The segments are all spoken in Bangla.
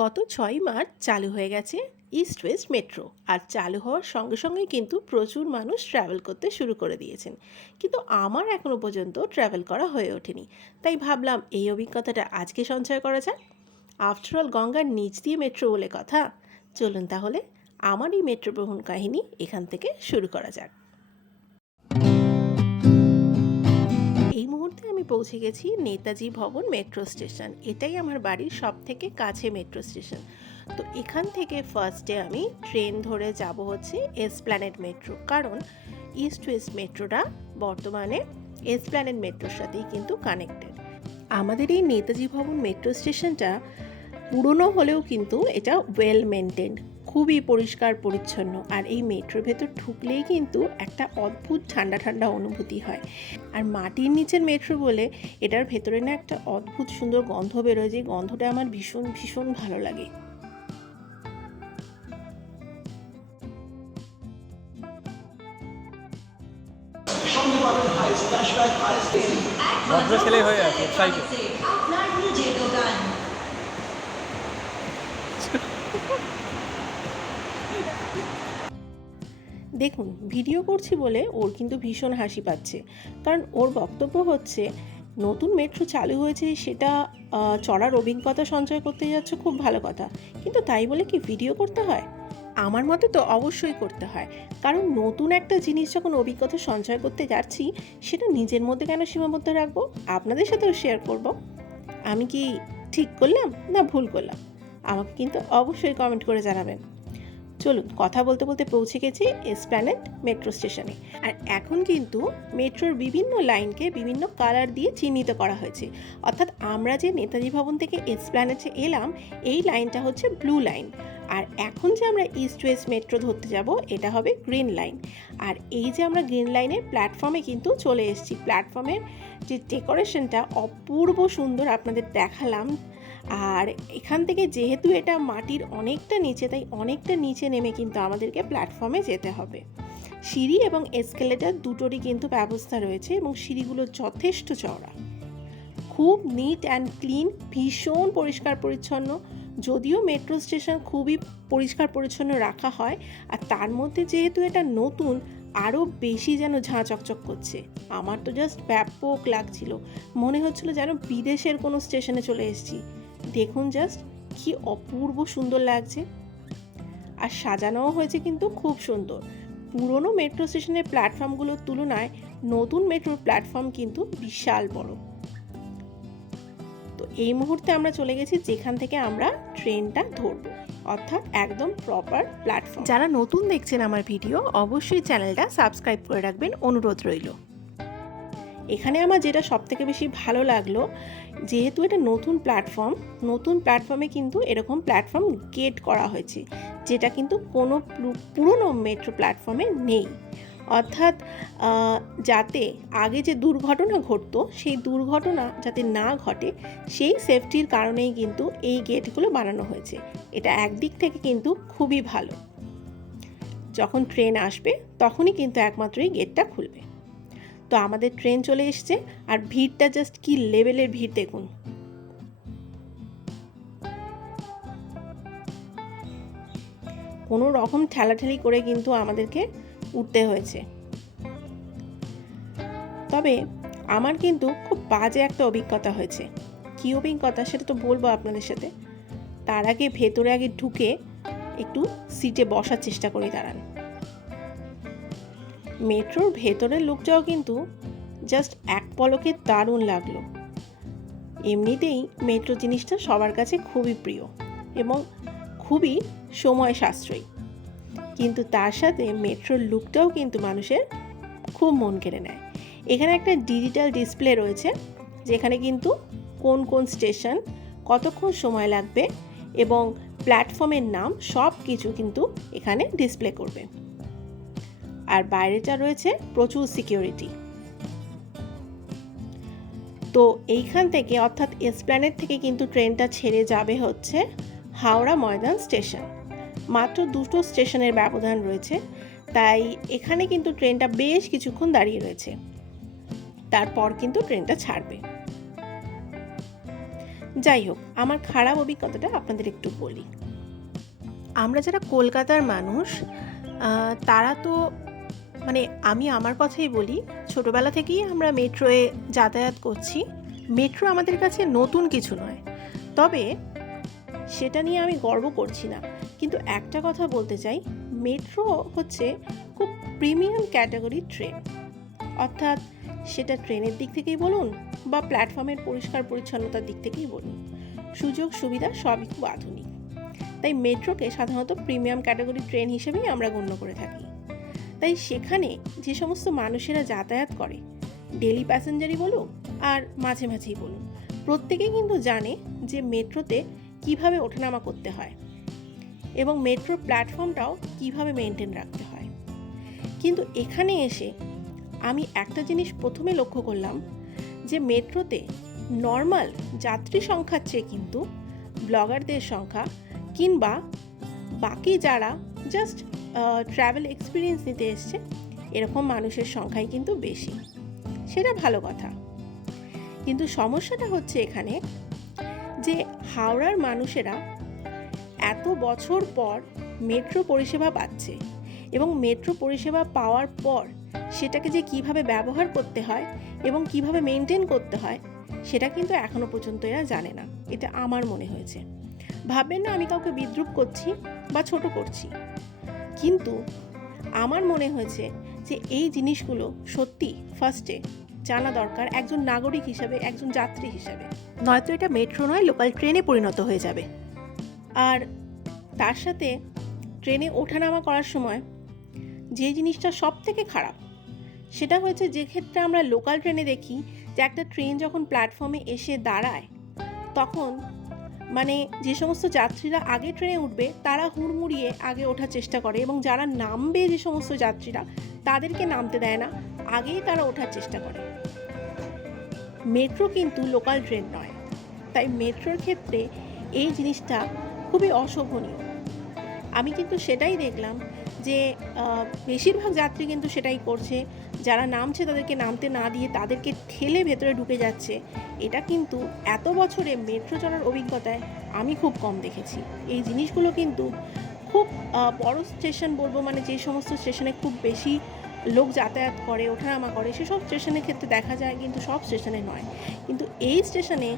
গত ৬ মার্চ চালু হয়ে গেছে ইস্ট ওয়েস্ট মেট্রো। আর চালু হওয়ার সঙ্গে সঙ্গে কিন্তু প্রচুর মানুষ ট্রাভেল করতে শুরু করে দিয়েছেন, কিন্তু আমার এখনও পর্যন্ত ট্রাভেল করা হয়ে ওঠেনি। তাই ভাবলাম এই অভিজ্ঞতাটা আজকে সঞ্চয় করা যাক। আফটারঅল গঙ্গার নিচ দিয়ে মেট্রো বলে কথা। চলুন তাহলে আমার এই মেট্রো ভ্রমণ কাহিনী এখান থেকে শুরু করা যাক। এই মুহূর্তে আমি পৌঁছে গেছি নেতাজি ভবন মেট্রো স্টেশন। এটাই আমার বাড়ির সব থেকে কাছে মেট্রো স্টেশন। তো এখান থেকে ফার্স্টে আমি ট্রেন ধরে যাব হচ্ছে এসপ্ল্যানেড মেট্রো, কারণ ইস্ট ওয়েস্ট মেট্রোটা বর্তমানে এসপ্ল্যানেড মেট্রোর সাথেই কিন্তু কানেক্টেড। আমাদের এই নেতাজি ভবন মেট্রো স্টেশনটা পুরনো হলেও কিন্তু এটা ওয়েল মেনটেন্ড, খুবই পরিষ্কার পরিচ্ছন্ন। আর এই মেট্রোর ভেতর ঢুকলেই কিন্তু একটা অদ্ভুত ঠান্ডা ঠান্ডা অনুভূতি হয়। আর মাটির নিচের মেট্রো বলে এটার ভেতরে না একটা অদ্ভুত সুন্দর গন্ধ বেরোয়, যে গন্ধটা আমার ভীষণ ভীষণ ভালো লাগে। ভদ্র ছেলে হয়ে আছে সাইকেল। দেখুন, ভিডিও করছি বলে ওর কিন্তু ভীষণ হাসি পাচ্ছে, কারণ ওর বক্তব্য হচ্ছে নতুন মেট্রো চালু হয়েছে, সেটা চড়ার অভিজ্ঞতা সঞ্চয় করতে যাচ্ছে, খুব ভালো কথা, কিন্তু তাই বলে কি ভিডিও করতে হয়? আমার মতে তো অবশ্যই করতে হয়, কারণ নতুন একটা জিনিস যখন অভিজ্ঞতা সঞ্চয় করতে যাচ্ছি, সেটা নিজের মধ্যে কেন সীমাবদ্ধ রাখবো, আপনাদের সাথেও শেয়ার করব। আমি কি ঠিক করলাম না ভুল করলাম? আমাকে কিন্তু অবশ্যই কমেন্ট করে জানাবেন। চলুন, কথা বলতে বলতে পৌঁছে গেছি এসপ্ল্যানেড মেট্রো স্টেশনে। আর এখন কিন্তু মেট্রোর বিভিন্ন লাইনকে বিভিন্ন কালার দিয়ে চিহ্নিত করা হয়েছে। অর্থাৎ আমরা যে নেতাজি ভবন থেকে এসপ্ল্যানেডে এলাম, এই লাইনটা হচ্ছে ব্লু লাইন। আর এখন যে আমরা ইস্ট ওয়েস্ট মেট্রো ধরতে যাব, এটা হবে গ্রিন লাইন। আর এই যে আমরা গ্রিন লাইনের প্ল্যাটফর্মে কিন্তু চলে এসেছি। প্ল্যাটফর্মের যে ডেকোরেশনটা অপূর্ব সুন্দর, আপনাদের দেখালাম। আর এখান থেকে যেহেতু এটা মাটির অনেকটা নিচে, তাই অনেকটা নিচে নেমে কিন্তু আমাদেরকে প্ল্যাটফর্মে যেতে হবে। সিঁড়ি এবং এসকেলেটর দুটোরই কিন্তু ব্যবস্থা রয়েছে, এবং সিঁড়িগুলো যথেষ্ট চওড়া, খুব নিট অ্যান্ড ক্লিন, ভীষণ পরিষ্কার পরিচ্ছন্ন। যদিও মেট্রো স্টেশন খুবই পরিষ্কার পরিচ্ছন্ন রাখা হয়, আর তার মধ্যে যেহেতু এটা নতুন, আরও বেশি যেন ঝাঁ চকচক করছে। আমার তো জাস্ট ব্যাপক লাগছিল, মনে হচ্ছিল যেন বিদেশের কোনো স্টেশনে চলে এসেছি। দেখুন জাস্ট কি অপূর্ব সুন্দর লাগছে। আর সাজানোও হয়েছে কিন্তু খুব সুন্দর। পুরনো মেট্রো স্টেশনের প্ল্যাটফর্মগুলোর তুলনায় নতুন মেট্রোর প্ল্যাটফর্ম কিন্তু বিশাল বড়। তো এই মুহূর্তে আমরা চলে গেছি যেখান থেকে আমরা ট্রেনটা ধরব, অর্থাৎ একদম প্রপার প্ল্যাটফর্ম। যারা নতুন দেখছেন আমার ভিডিও, অবশ্যই চ্যানেলটা সাবস্ক্রাইব করে রাখবেন, অনুরোধ রইল। এখানে আমার যেটা সবথেকে বেশি ভালো লাগলো, যেহেতু এটা নতুন প্ল্যাটফর্মে কিন্তু এরকম প্ল্যাটফর্ম গেট করা হয়েছে, যেটা কিন্তু কোনো পুরনো মেট্রো প্ল্যাটফর্মে নেই। অর্থাৎ যাতে আগে যে দুর্ঘটনা ঘটতো, সেই দুর্ঘটনা যাতে না ঘটে, সেই সেফটির কারণেই কিন্তু এই গেটগুলো বানানো হয়েছে। এটা একদিক থেকে কিন্তু খুবই ভালো। যখন ট্রেন আসবে তখনই কিন্তু একমাত্র এই গেটটা খুলবে। তো আমাদের ট্রেন চলে এসছে, আর ভিড়টা জাস্ট কি লেভেলের ভিড় দেখুন। কোনো রকম ঠেলাঠেলি করে কিন্তু আমাদেরকে উঠতে হয়েছে। তবে আমার কিন্তু খুব বাজে একটা অভিজ্ঞতা হয়েছে। কী অভিজ্ঞতা সেটা তো বলবো আপনাদের সাথে। তার আগে ভেতরে ঢুকে একটু সিটে বসার চেষ্টা করি, দাঁড়ান। মেট্রোর ভেতরের লুকটাও কিন্তু জাস্ট এক পলকে দারুণ লাগলো। এমনিতেই মেট্রো জিনিসটা সবার কাছে খুবই প্রিয় এবং খুবই সময় সাশ্রয়ী, কিন্তু তার সাথে মেট্রোর লুকটাও কিন্তু মানুষের খুব মন কেড়ে নেয়। এখানে একটা ডিজিটাল ডিসপ্লে রয়েছে, যেখানে কিন্তু কোন কোন স্টেশন, কতক্ষণ সময় লাগবে এবং প্ল্যাটফর্মের নাম সব কিছু কিন্তু এখানে ডিসপ্লে করবে। আর বাইরেটা রয়েছে প্রচুর সিকিউরিটি। তো এইখান থেকে, অর্থাৎ এসপ্ল্যানেড থেকে কিন্তু ট্রেনটা ছেড়ে যাবে হচ্ছে হাওড়া ময়দান স্টেশন। মাত্র দুটো স্টেশনের ব্যবধান রয়েছে, তাই এখানে কিন্তু ট্রেনটা বেশ কিছুক্ষণ দাঁড়িয়ে রয়েছে, তারপর কিন্তু ট্রেনটা ছাড়বে। যাই হোক, আমার খারাপ অভিজ্ঞতাটা আপনাদের একটু বলি। আমরা যারা কলকাতার মানুষ, তারা তো মানে আমি আমার কথাই বলি, ছোটোবেলা থেকেই আমরা মেট্রোয়ে যাতায়াত করছি। মেট্রো আমাদের কাছে নতুন কিছু নয়, তবে সেটা নিয়ে আমি গর্ব করছি না। কিন্তু একটা কথা বলতে চাই, মেট্রো হচ্ছে খুব প্রিমিয়াম ক্যাটাগরির ট্রেন। অর্থাৎ সেটা ট্রেনের দিক থেকেই বলুন বা প্ল্যাটফর্মের পরিষ্কার পরিচ্ছন্নতার দিক থেকেই বলুন, সুযোগ সুবিধা সবই খুব আধুনিক। তাই মেট্রোকে সাধারণত প্রিমিয়াম ক্যাটাগরির ট্রেন হিসেবেই আমরা গণ্য করে থাকি। তাই সেখানে যে সমস্ত মানুষেরা যাতায়াত করে, ডেলি প্যাসেঞ্জারই বলুন আর মাঝে মাঝেই বলুন, প্রত্যেকেই কিন্তু জানে যে মেট্রোতে কিভাবে ওঠানামা করতে হয় এবং মেট্রোর প্ল্যাটফর্মটাও কিভাবে মেনটেন রাখতে হয়। কিন্তু এখানে এসে আমি একটা জিনিস প্রথমে লক্ষ্য করলাম যে মেট্রোতে নর্মাল যাত্রী সংখ্যার চেয়ে কিন্তু ব্লগারদের সংখ্যা কিংবা বাকি যারা জাস্ট ট্রাভেল এক্সপিরিয়েন্স নিতে এসছে এরকম মানুষের সংখ্যাই কিন্তু বেশি। সেটা ভালো কথা, কিন্তু সমস্যাটা হচ্ছে এখানে যে হাওড়ার মানুষেরা এত বছর পর মেট্রো পরিষেবা পাচ্ছে এবং মেট্রো পরিষেবা পাওয়ার পর সেটাকে যে কিভাবে ব্যবহার করতে হয় এবং কিভাবে মেনটেন করতে হয় সেটা কিন্তু এখনো পর্যন্ত এরা জানে না। এটা আমার মনে হয়েছে। ভাববেন না আমি কাউকে বিদ্রূপ করছি বা ছোট করছি, কিন্তু আমার মনে হয়েছে যে এই জিনিসগুলো সত্যি ফার্স্টে জানা দরকার একজন নাগরিক হিসাবে, একজন যাত্রী হিসাবে। নয়তো এটা মেট্রো নয়, লোকাল ট্রেনে পরিণত হয়ে যাবে। আর তার সাথে ট্রেনে ওঠানামা করার সময় যে জিনিসটা সব থেকে খারাপ সেটা হচ্ছে, যে ক্ষেত্রে আমরা লোকাল ট্রেনে দেখি যে একটা ট্রেন যখন প্ল্যাটফর্মে এসে দাঁড়ায় তখন মানে যে সমস্ত যাত্রীরা আগে ট্রেনে উঠবে তারা হুড়মুড়িয়ে আগে ওঠার চেষ্টা করে এবং যারা নামবে যে সমস্ত যাত্রীরা তাদেরকে নামতে দেয় না, আগেই তারা ওঠার চেষ্টা করে। মেট্রো কিন্তু লোকাল ট্রেন নয়, তাই মেট্রোর ক্ষেত্রে এই জিনিসটা খুবই অশোভনীয়। আমি কিন্তু সেটাই দেখলাম যে বেশিরভাগ যাত্রী কিন্তু সেটাই করছে, যারা নামছে তাদেরকে নামতে না দিয়ে তাদেরকে ঠেলে ভেতরে ঢুকে যাচ্ছে। এটা কিন্তু এত বছরে মেট্রো চলার অভিজ্ঞতায় আমি খুব কম দেখেছি। এই জিনিসগুলো কিন্তু খুব বড় স্টেশন বলবো, মানে যে সমস্ত স্টেশনে খুব বেশি লোক যাতায়াত করে, ওঠানামা করে, সেসব স্টেশনের ক্ষেত্রে দেখা যায়, কিন্তু সব স্টেশনে নয়। কিন্তু এই স্টেশনে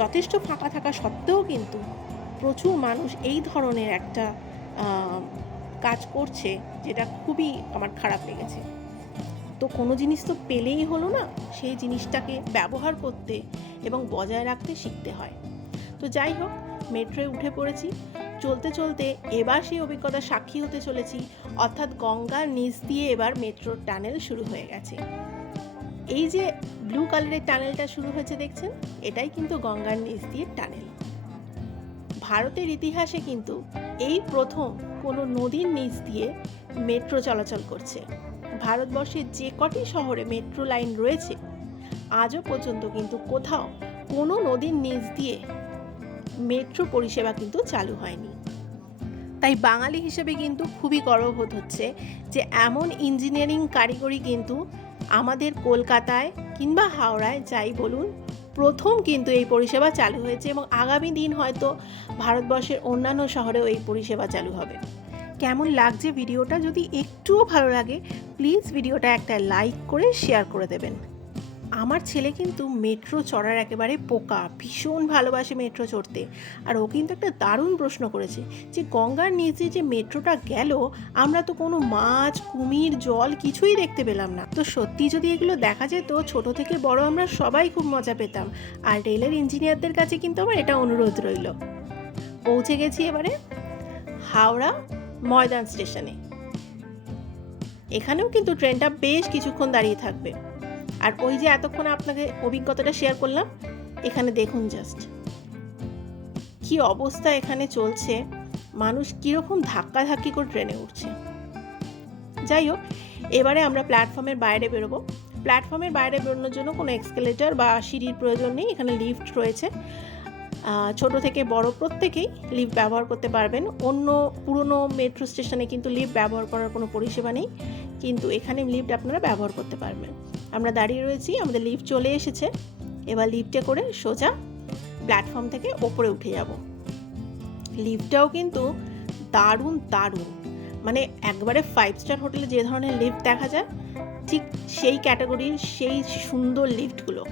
যথেষ্ট ফাঁকা থাকা সত্ত্বেও কিন্তু প্রচুর মানুষ এই ধরনের একটা কাজ করছে, যেটা খুবই আমার খারাপ লেগেছে। তো কোনো জিনিস তো পেলেই হলো না, সেই জিনিসটাকে ব্যবহার করতে এবং বজায় রাখতে শিখতে হয়। তো যাই হোক, মেট্রোয় উঠে পড়েছি। চলতে চলতে এবার সেই অভিজ্ঞতার সাক্ষী হতে চলেছি, অর্থাৎ গঙ্গার নিচ দিয়ে এবার মেট্রোর টানেল শুরু হয়ে গেছে। এই যে ব্লু কালারের টানেলটা শুরু হয়েছে দেখছেন, এটাই কিন্তু গঙ্গার নিচ দিয়ে টানেল। ভারতের ইতিহাসে কিন্তু এই প্রথম কোনো নদীর নিচ দিয়ে মেট্রো চলাচল করছে। ভারতবর্ষের যে কটি শহরে মেট্রো লাইন রয়েছে আজও পর্যন্ত কিন্তু কোথাও কোনো নদীর নিচ দিয়ে মেট্রো পরিষেবা কিন্তু চালু হয়নি। তাই বাঙালি হিসেবে কিন্তু খুবই গর্ববোধ হচ্ছে যে এমন ইঞ্জিনিয়ারিং কারিগরি কিন্তু আমাদের কলকাতায় কিংবা হাওড়ায় যাই বলুন প্রথম কিন্তু এই পরিষেবা চালু হয়েছে এবং আগামী দিন হয়তো ভারতবর্ষের অন্যান্য শহরেও এই পরিষেবা চালু হবে। কেমন লাগছে ভিডিওটা? যদি একটুও ভালো লাগে প্লিজ ভিডিওটা একটা লাইক করে শেয়ার করে দেবেন। আমার ছেলে কিন্তু মেট্রো চড়ার একেবারে পোকা, ভীষণ ভালোবাসে মেট্রো চড়তে। আর ও কিন্তু একটা দারুণ প্রশ্ন করেছে যে গঙ্গার নিচে যে মেট্রোটা গেল, আমরা তো কোনো মাছ, কুমির, জল কিছুই দেখতে পেলাম না। তো সত্যি যদি এগুলো দেখা যেত, ছোট থেকে বড় আমরা সবাই খুব মজা পেতাম। আর রেলের ইঞ্জিনিয়ারদের কাছে কিন্তু আমার এটা অনুরোধ রইল। পৌঁছে গেছি এবারে হাওড়া ময়দান স্টেশনে। এখানেও কিন্তু ট্রেনটা বেশ কিছুক্ষণ দাঁড়িয়ে থাকবে। আর ওই যে এতক্ষণ আপনাকে অভিজ্ঞতাটা শেয়ার করলাম, এখানে দেখুন জাস্ট কি অবস্থা এখানে চলছে, মানুষ কীরকম ধাক্কাধাক্কি করে ট্রেনে উঠছে। যাই হোক, এবারে আমরা প্ল্যাটফর্মের বাইরে বেরোবো। প্ল্যাটফর্মের বাইরে বেরোনোর জন্য কোনো এক্সকেলেটর বা সিঁড়ির প্রয়োজন নেই, এখানে লিফট রয়েছে। ছোট থেকে বড় প্রত্যেকেই লিফট ব্যবহার করতে পারবেন। অন্য পুরনো মেট্রো স্টেশনে কিন্তু লিফট ব্যবহার করার কোনো পরিষেবা নেই, কিন্তু এখানে লিফট আপনারা ব্যবহার করতে পারবেন। আমরা দাঁড়িয়ে রয়েছি, আমাদের লিফট চলে এসেছে। এবার লিফটে করে সোজা প্ল্যাটফর্ম থেকে ওপরে উঠে যাব। লিফটটাও কিন্তু দারুণ দারুণ, মানে একবারে 5 স্টার হোটেলে যে ধরনের লিফট দেখা যায় ঠিক সেই ক্যাটাগরির সেই সুন্দর লিফটগুলো।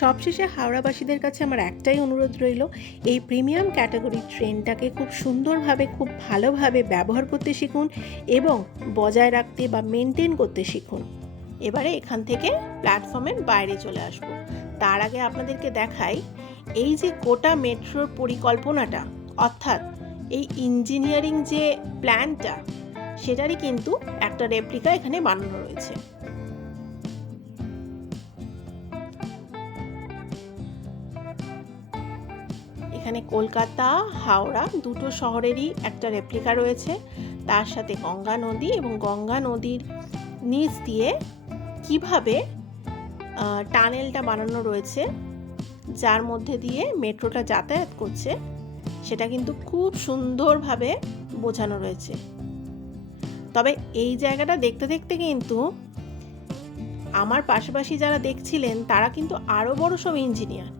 সবশেষে হাওড়াবাসীদের কাছে আমার একটাই অনুরোধ রইল, এই প্রিমিয়াম ক্যাটাগরির ট্রেনটাকে খুব সুন্দরভাবে খুব ভালোভাবে ব্যবহার করতে শিখুন এবং বজায় রাখতে বা মেনটেন করতে শিখুন। এবারে এখান থেকে প্ল্যাটফর্মের বাইরে চলে আসব। তার আগে আপনাদেরকে দেখাই এই যে গোটা মেট্রোর পরিকল্পনাটা, অর্থাৎ এই ইঞ্জিনিয়ারিং যে প্ল্যানটা, সেটারই কিন্তু একটা রেপ্লিকা এখানে বানানো রয়েছে। এখানে কলকাতা হাওড়া দুটো শহরেরই একটা রেপ্লিকা রয়েছে, তার সাথে গঙ্গা নদী এবং গঙ্গা নদীর নিচ দিয়ে কিভাবে টানেলটা বানানো রয়েছে যার মধ্যে দিয়ে মেট্রোটা যাতায়াত করছে সেটা কিন্তু খুব সুন্দরভাবে বোঝানো রয়েছে। তবে এই জায়গাটা দেখতে দেখতে কিন্তু আমার পাশাপাশি যারা দেখছিলেন তারা কিন্তু আরও বড় সব ইঞ্জিনিয়ার,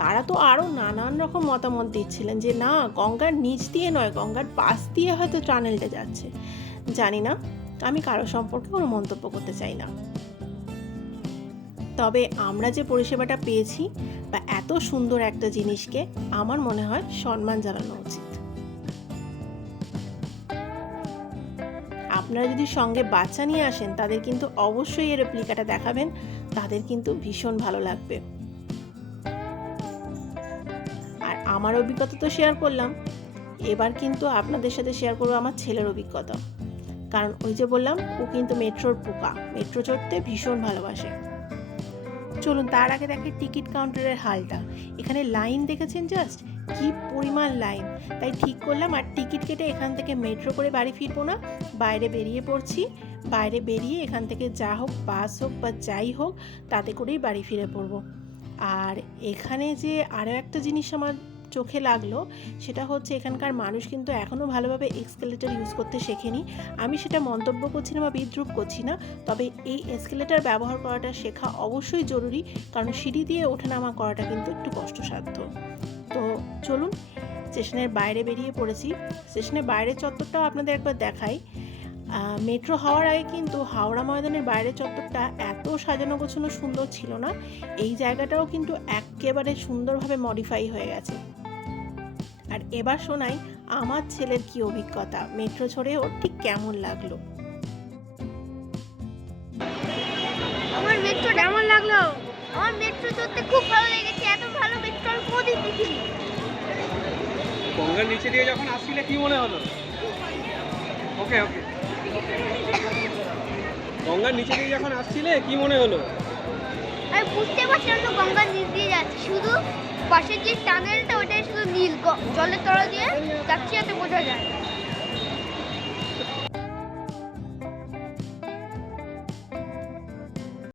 তারা তো আরও নানান রকম মতামত দিচ্ছিলেন যে না, গঙ্গার নিচ দিয়ে নয়, গঙ্গার পাশ দিয়ে হয়তো টানেলটা যাচ্ছে। জানি না, আমি কারো সম্পর্কে কোনো মন্তব্য করতে চাই না। তবে আমরা যে পরিষেবাটা পেয়েছি বা এত সুন্দর একটা জিনিসকে আমার মনে হয় সম্মান জানানো উচিত। আপনারা যদি সঙ্গে বাচ্চা নিয়ে আসেন তাদের কিন্তু অবশ্যই এই রেপ্লিকাটা দেখাবেন, তাদের কিন্তু ভীষণ ভালো লাগবে। আর আমার অভিজ্ঞতা তো শেয়ার করলাম, এবার কিন্তু আপনাদের সাথে শেয়ার করবো আমার ছেলের অভিজ্ঞতা। কারণ ওই যে বললাম, ও কিন্তু মেট্রোর পোকা, মেট্রো চড়তে ভীষণ ভালোবাসে। চলুন তার আগে দেখে টিকিট কাউন্টারের হালটা। এখানে লাইন দেখেছেন জাস্ট কি পরিমাণ লাইন। তাই ঠিক করলাম আর টিকিট কেটে এখান থেকে মেট্রো করে বাড়ি ফিরবো না, বাইরে বেরিয়ে পড়ছি। বাইরে বেরিয়ে এখান থেকে যা হোক, বাস হোক বা যাই হোক, তাতে করেই বাড়ি ফিরে পড়বো। আর এখানে যে আরও একটা জিনিস আমার চোখে লাগলো, সেটা হচ্ছে এখানকার মানুষ কিন্তু এখনও ভালোভাবে এক্সকেলেটর ইউজ করতে শেখেনি। আমি সেটা মন্তব্য করছি না বা বিদ্রূপ করছি না, তবে এই এক্সকেলেটর ব্যবহার করাটা শেখা অবশ্যই জরুরি, কারণ সিঁড়ি দিয়ে ওঠানামা করাটা কিন্তু একটু কষ্টসাধ্য। তো চলুন, স্টেশনের বাইরে বেরিয়ে পড়েছি। স্টেশনের বাইরের চত্বরটাও আপনাদের একবার দেখাই। মেট্রো হওয়ার আগে কিন্তু হাওড়া ময়দানের বাইরের চত্বরটা এত সাজানো গোছানো সুন্দর ছিল না। এই জায়গাটাও কিন্তু একেবারে সুন্দরভাবে মডিফাই হয়ে গেছে। আর এবার শোনাই আমার ছেলের কি অভিজ্ঞতা, মেট্রো চড়ে ওর ঠিক কেমন লাগলো। আমার মেট্রো কেমন লাগলো? আমার মেট্রো চড়তে খুব ভালো লেগেছে, এত ভালো মেট্রো আর কোনোদিন দেখিনি। গঙ্গার নিচে দিয়ে যখন আসছিলে কি মনে হলো? ওকে ওকে গঙ্গার নিচে দিয়ে যখন আসছিলে কি মনে হলো? আমি বুঝতে পারছিলাম না গঙ্গার নিচ দিয়ে যাচ্ছে, শুধু পাশের যে টানেলটা ওটাই শুধু নীল, জলের তলা দিয়ে যাচ্ছে, এত বোঝা যায়।